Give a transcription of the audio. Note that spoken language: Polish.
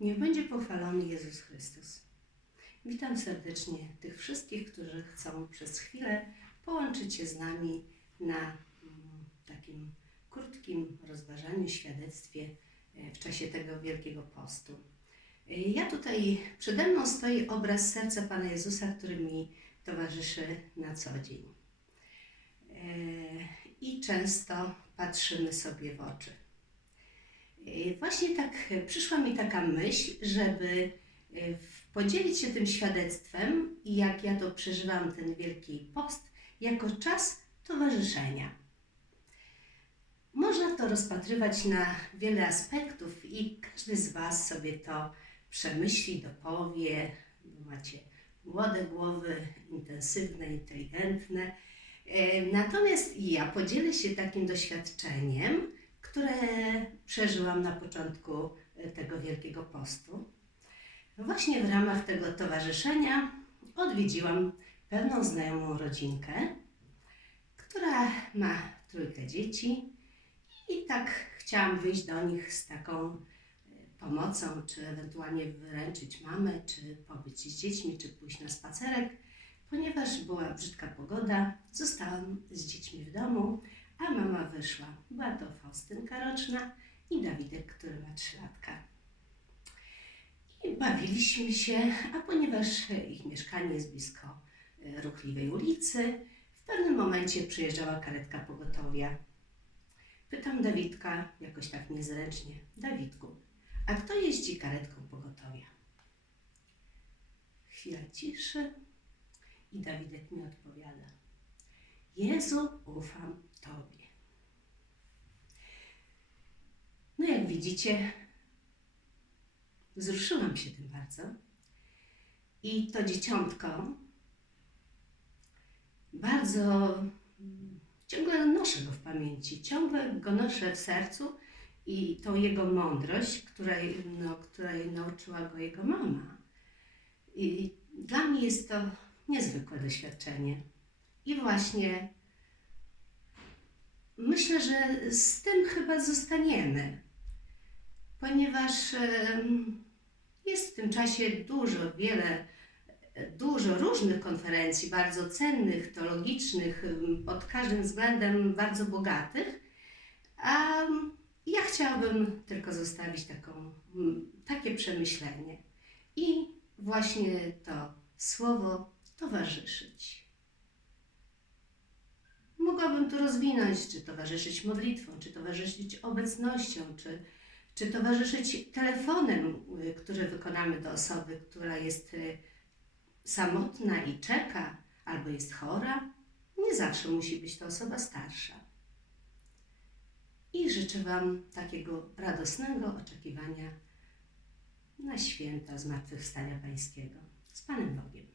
Niech będzie pochwalony Jezus Chrystus. Witam serdecznie tych wszystkich, którzy chcą przez chwilę połączyć się z nami na mm, takim krótkim rozważaniu, świadectwie e, w czasie tego Wielkiego Postu. E, Ja tutaj, przede mną stoi obraz serca Pana Jezusa, który mi towarzyszy na co dzień. E, I często patrzymy sobie w oczy. E, Właśnie tak e, przyszła mi taka myśl, żeby w- podzielić się tym świadectwem i jak ja to przeżywam ten Wielki Post, jako czas towarzyszenia. Można to rozpatrywać na wiele aspektów i każdy z Was sobie to przemyśli, dopowie. Macie młode głowy, intensywne, inteligentne. Natomiast ja podzielę się takim doświadczeniem, które przeżyłam na początku e, tego Wielkiego Postu. Właśnie w ramach tego towarzyszenia odwiedziłam pewną znajomą rodzinkę, która ma trójkę dzieci i tak chciałam wyjść do nich z taką e, pomocą, czy ewentualnie wyręczyć mamę, czy pobyć z dziećmi, czy pójść na spacerek. Ponieważ była brzydka pogoda, zostałam z dziećmi w domu, a mama wyszła. Była to Faustynka roczna i Dawidek, który ma 3 latka. I bawiliśmy się, a ponieważ ich mieszkanie jest blisko e, ruchliwej ulicy, w pewnym momencie przyjeżdżała karetka pogotowia. Pytam Dawidka, jakoś tak niezręcznie, Dawidku, a kto jeździ karetką pogotowia? Chwila ciszy i Dawidek mi odpowiada. Jezu, ufam Tobie. No jak widzicie, wzruszyłam się tym bardzo. I to dzieciątko bardzo ciągle noszę go w pamięci, ciągle go noszę w sercu i tą jego mądrość, której, no, której nauczyła go jego mama. I dla mnie jest to niezwykłe doświadczenie. I właśnie myślę, że z tym chyba zostaniemy, ponieważ jest w tym czasie dużo, wiele, dużo różnych konferencji, bardzo cennych, teologicznych, pod każdym względem bardzo bogatych, a ja chciałabym tylko zostawić taką, takie przemyślenie i właśnie to słowo towarzyszyć. Mogłabym tu rozwinąć, czy towarzyszyć modlitwą, czy towarzyszyć obecnością, czy, czy towarzyszyć telefonem, y, który wykonamy do osoby, która jest y, samotna i czeka, albo jest chora. Nie zawsze musi być to osoba starsza. I życzę Wam takiego radosnego oczekiwania na święta Zmartwychwstania Pańskiego. Z Panem Bogiem.